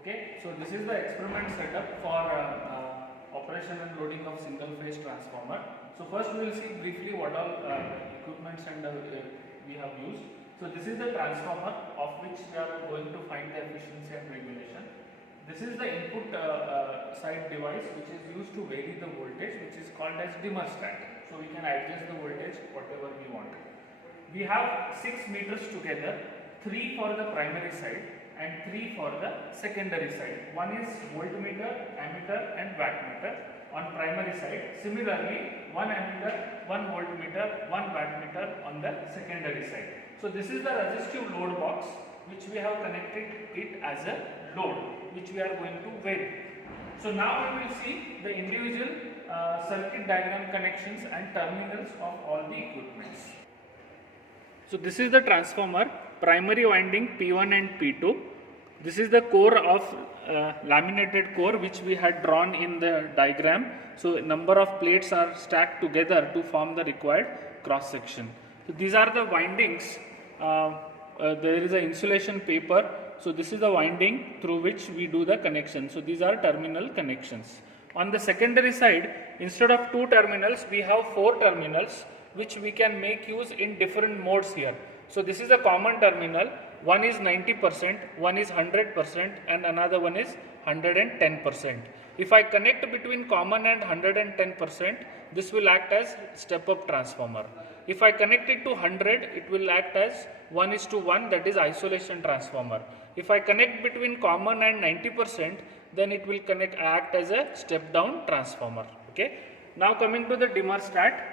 Okay, so this is the experiment setup for operation and loading of single phase transformer. So first we will see briefly what all equipments and we have used. So this is the transformer of which we are going to find the efficiency and regulation. This is the input side device which is used to vary the voltage, which is called as dimmer stat. So we can adjust the voltage whatever we want. We have 6 meters together, 3 for the primary side and 3 for the secondary side. One is voltmeter, ammeter and wattmeter on primary side. Similarly, 1 ammeter, 1 voltmeter, 1 wattmeter on the secondary side. So this is the resistive load box which we have connected it as a load which we are going to vary. So now we will see the individual circuit diagram connections and terminals of all the equipments. So this is the transformer, primary winding P1 and P2. This is the core of laminated core which we had drawn in the diagram. So number of plates are stacked together to form the required cross section. So these are the windings. There is an insulation paper. So this is the winding through which we do the connection. So these are terminal connections. On the secondary side, instead of 2 terminals, we have 4 terminals which we can make use in different modes here. So this is a common terminal. One is 90%, one is 100% and another one is 110%. If I connect between common and 110%, this will act as step-up transformer. If I connect it to 100, it will act as 1:1, that is isolation transformer. If I connect between common and 90%, then it will act as a step-down transformer. Okay. Now coming to the dimmer stat.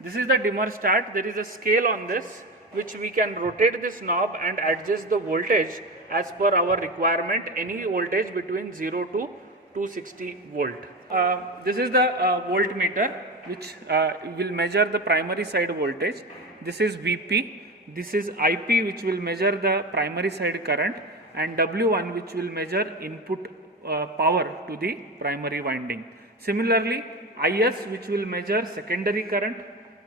This is the dimmer stat. There is a scale on this which we can rotate this knob and adjust the voltage as per our requirement, any voltage between 0 to 260 volt. This is the voltmeter which will measure the primary side voltage. This is VP, this is IP which will measure the primary side current, and W1 which will measure input power to the primary winding. Similarly, IS which will measure secondary current,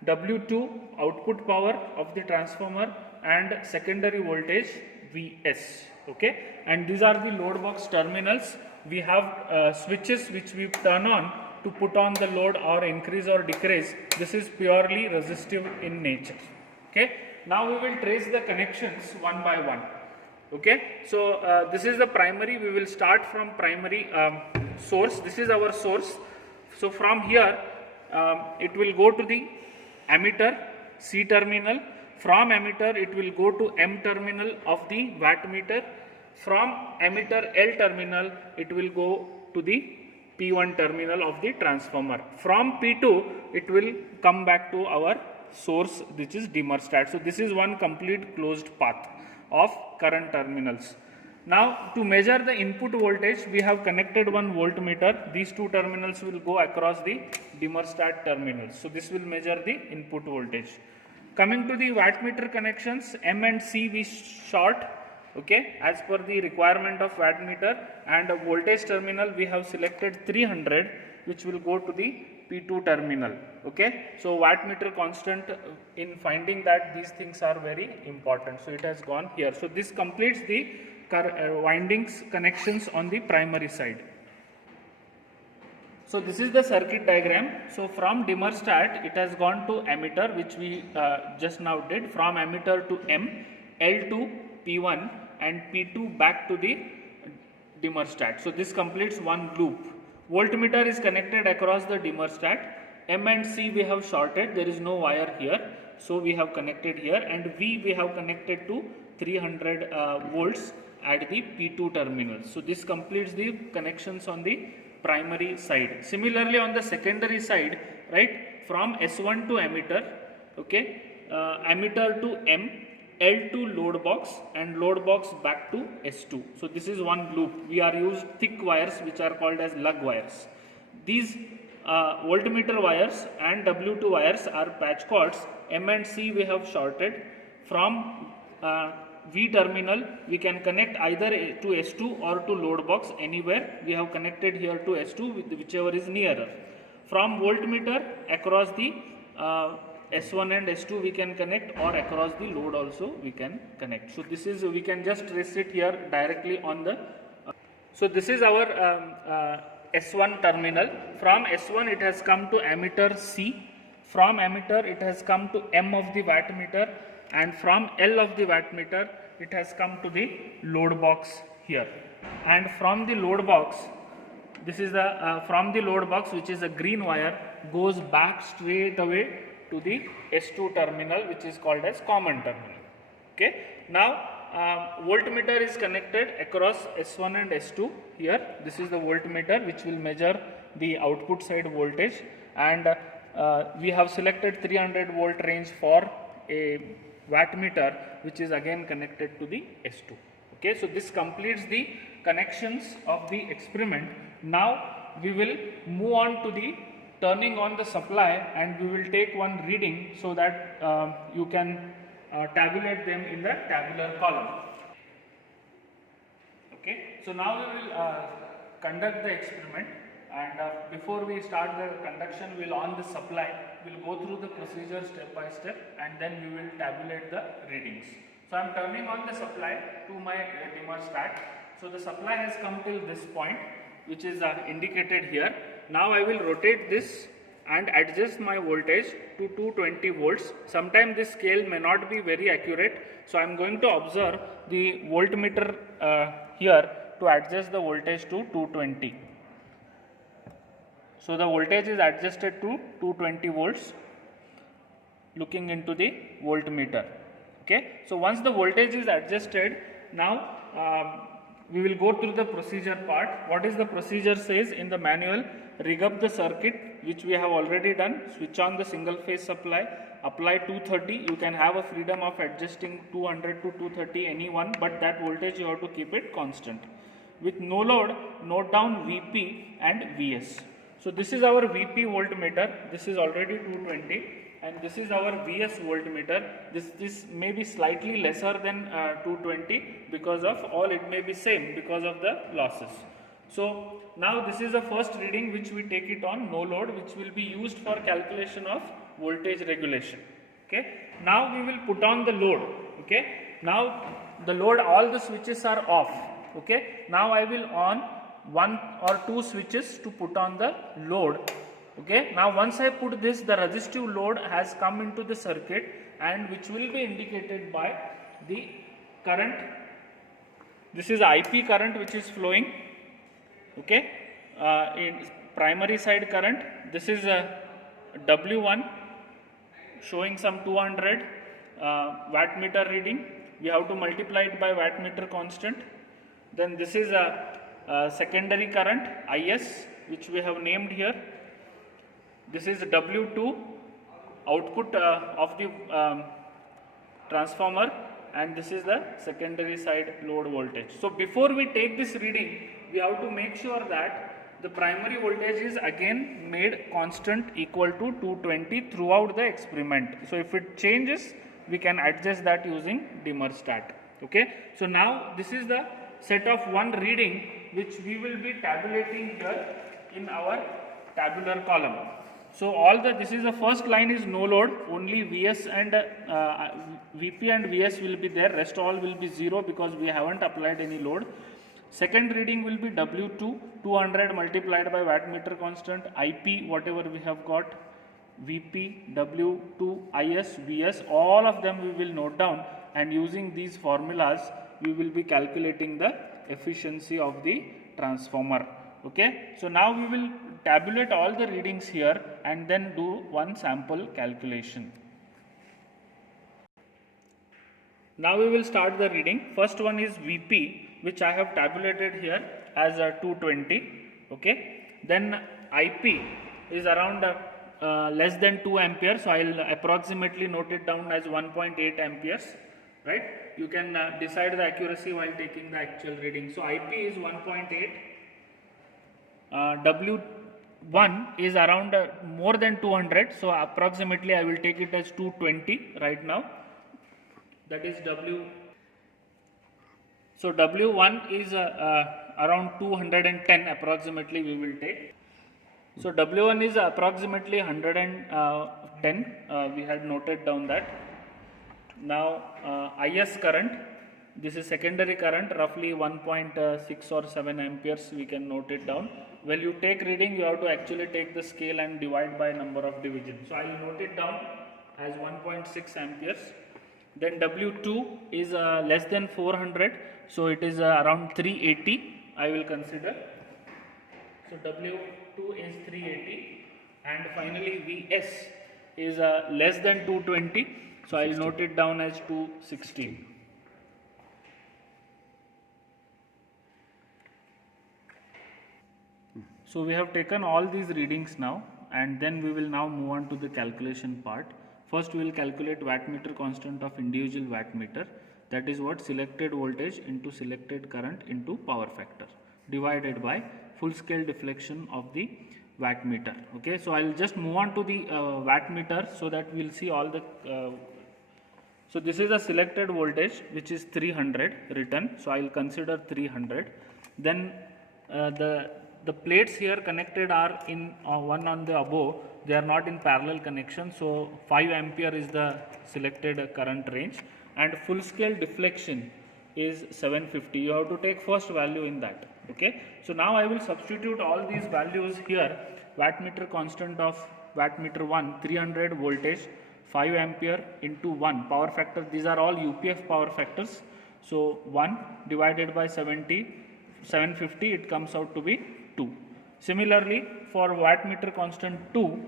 W2 output power of the transformer and secondary voltage Vs. Okay, and these are the load box terminals. We have switches which we turn on to put on the load or increase or decrease. This is purely resistive in nature. Okay, now we will trace the connections one by one. Okay, so this is the primary. We will start from primary source. This is our source. So from here it will go to the ammeter, C terminal. From ammeter it will go to M terminal of the wattmeter. From ammeter L terminal it will go to the P1 terminal of the transformer. From P2 it will come back to our source, which is dimmer stat. So this is one complete closed path of current terminals. Now to measure the input voltage, we have connected one voltmeter. These 2 terminals will go across the dimmer stat terminals. So this will measure the input voltage. Coming to the wattmeter connections, M and C we short, okay, as per the requirement of wattmeter, and a voltage terminal we have selected 300 which will go to the P2 terminal. Okay, so wattmeter constant, in finding that these things are very important, so it has gone here. So this completes the windings connections on the primary side. So this is the circuit diagram. So from dimmer stat it has gone to ammeter, which we just now did. From ammeter to M, L to P1 and P2 back to the dimmer stat. So this completes one loop. Voltmeter is connected across the dimmer stat. M and C we have shorted, there is no wire here, so we have connected here, and V we have connected to 300 volts at the P2 terminal. So this completes the connections on the primary side. Similarly on the secondary side, right, from S1 to ammeter, okay, ammeter to M, L to load box and load box back to S2. So this is one loop. We are used thick wires which are called as lug wires. These voltmeter wires and W2 wires are patch cords. M and C we have shorted. From V terminal we can connect either to S2 or to load box, anywhere. We have connected here to S2, whichever is nearer. From voltmeter across the S1 and S2 we can connect, or across the load also we can connect. So this is, we can just trace it here directly on the So this is our S1 terminal. From S1 it has come to ammeter C. From ammeter it has come to M of the wattmeter, and from L of the wattmeter it has come to the load box here. And from the load box, this is the from the load box, which is a green wire, goes back straight away to the S2 terminal, which is called as common terminal. Okay. Now voltmeter is connected across S1 and S2 here. This is the voltmeter which will measure the output side voltage, and we have selected 300 volt range for a wattmeter, which is again connected to the S2. Okay, so this completes the connections of the experiment. Now we will move on to the turning on the supply, and we will take one reading so that you can tabulate them in the tabular column. Okay, so now we will conduct the experiment, and before we start the conduction, we will on the supply, we will go through the procedure step by step, and then we will tabulate the readings. So I am turning on the supply to my dimmer stat. So the supply has come till this point, which is indicated here. Now I will rotate this and adjust my voltage to 220 volts. Sometimes this scale may not be very accurate, so I am going to observe the voltmeter here to adjust the voltage to 220. So the voltage is adjusted to 220 volts, looking into the voltmeter. Okay. So once the voltage is adjusted, now we will go through the procedure part. What is the procedure says in the manual? Rig up the circuit, which we have already done. Switch on the single phase supply, apply 230. You can have a freedom of adjusting 200 to 230 any one, but that voltage you have to keep it constant. With no load, note down VP and VS. So this is our VP voltmeter. This is already 220, and this is our VS voltmeter. This may be slightly lesser than 220 because of, all it may be same because of the losses. So now this is the first reading which we take it on no load, which will be used for calculation of voltage regulation. Okay. Now we will put on the load. Okay. Now the load, all the switches are off. Okay. Now I will on one or two switches to put on the load. Okay. Now once I put this, the resistive load has come into the circuit, and which will be indicated by the current. This is IP current which is flowing. Okay. In primary side current, this is a W1 showing some 200 wattmeter reading. We have to multiply it by wattmeter constant. Then this is a secondary current IS, which we have named here. This is W2 output of the transformer, and this is the secondary side load voltage. So before we take this reading, we have to make sure that the primary voltage is again made constant, equal to 220 throughout the experiment. So if it changes, we can adjust that using dimmer stat. Okay. So now this is the set of one reading which we will be tabulating here in our tabular column. So all the, this is the first line is no load, only VS and VP and VS will be there, rest all will be 0 because we haven't applied any load. Second reading will be W2, 200 multiplied by wattmeter constant, IP whatever we have got, VP, W2, IS, VS, all of them we will note down, and using these formulas we will be calculating the efficiency of the transformer. Okay. So now we will tabulate all the readings here and then do one sample calculation. Now we will start the reading. First one is VP, which I have tabulated here as 220. Okay. Then IP is around less than 2 amperes, so I will approximately note it down as 1.8 amperes. Right. You can decide the accuracy while taking the actual reading. So IP is 1.8. W1 is around more than 200, so approximately I will take it as 220 right now. That is W. So W1 is around 210 approximately we will take. So W1 is approximately 110. We had noted down that. Now IS current, This is secondary current, roughly 1.6 or 7 amperes, we can note it down. When you take reading, you have to actually take the scale and divide by number of divisions. So I will note it down as 1.6 amperes. Then W2 is less than 400, so it is around 380, I will consider. So W2 is 380, and finally Vs is less than 220, so I will note it down as 216. So we have taken all these readings now, and then we will now move on to the calculation part. First we will calculate wattmeter constant of individual wattmeter, that is what, selected voltage into selected current into power factor divided by full scale deflection of the wattmeter. Okay, so I will just move on to the wattmeter so that we will see all the so this is a selected voltage which is 300 written, so I will consider 300. Then the plates here connected are in one on the above, they are not in parallel connection, so 5 ampere is the selected current range, and full scale deflection is 750. You have to take first value in that. Okay, so now I will substitute all these values here. Wattmeter constant of wattmeter 1, 300 voltage, 5 ampere into 1 power factor, these are all UPF power factors, so 1 divided by 750, it comes out to be 2. Similarly, for wattmeter constant 2,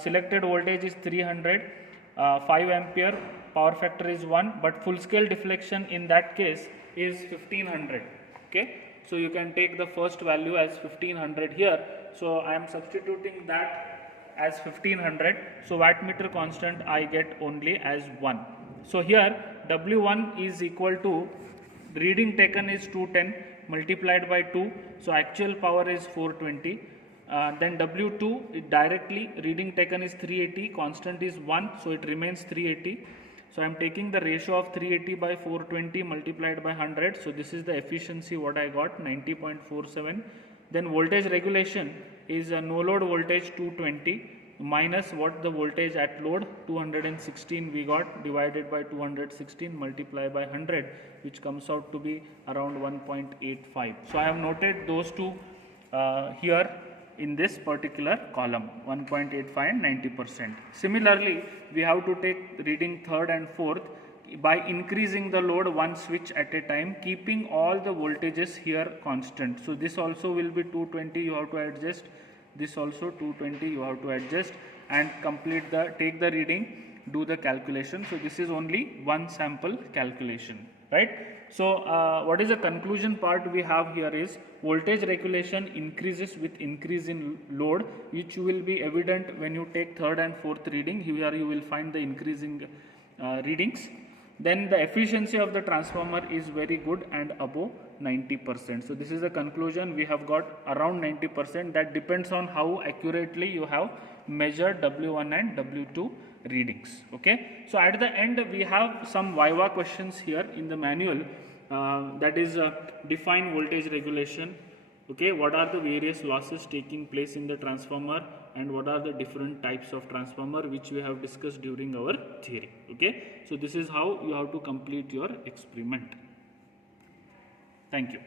selected voltage is 300, 5 ampere, power factor is 1, but full scale deflection in that case is 1500. Okay, so you can take the first value as 1500 here, so I am substituting that as 1500, so wattmeter constant I get only as 1. So here W1 is equal to, reading taken is 210 multiplied by 2, so actual power is 420. Then W2, it directly, reading taken is 380, constant is 1, so it remains 380. So I am taking the ratio of 380 by 420 multiplied by 100, so this is the efficiency what I got, 90.47. Then voltage regulation is a no load voltage 220 minus what the voltage at load 216 we got, divided by 216 multiplied by 100, which comes out to be around 1.85. So I have noted those two here in this particular column, 1.85 and 90%. Similarly, we have to take reading third and fourth by increasing the load one switch at a time, keeping all the voltages here constant. So this also will be 220, you have to adjust, this also 220 you have to adjust, and complete the, take the reading, do the calculation. So this is only one sample calculation, right? So what is the conclusion part we have here is, voltage regulation increases with increase in load, which will be evident when you take third and fourth reading. Here you will find the increasing readings. Then the efficiency of the transformer is very good and above 90%. So this is the conclusion, we have got around 90%. That depends on how accurately you have measured W1 and W2 readings. Okay, so at the end we have some Viva questions here in the manual, that is define voltage regulation. Okay, what are the various losses taking place in the transformer, and what are the different types of transformer which we have discussed during our theory. Okay, so this is how you have to complete your experiment. Thank you.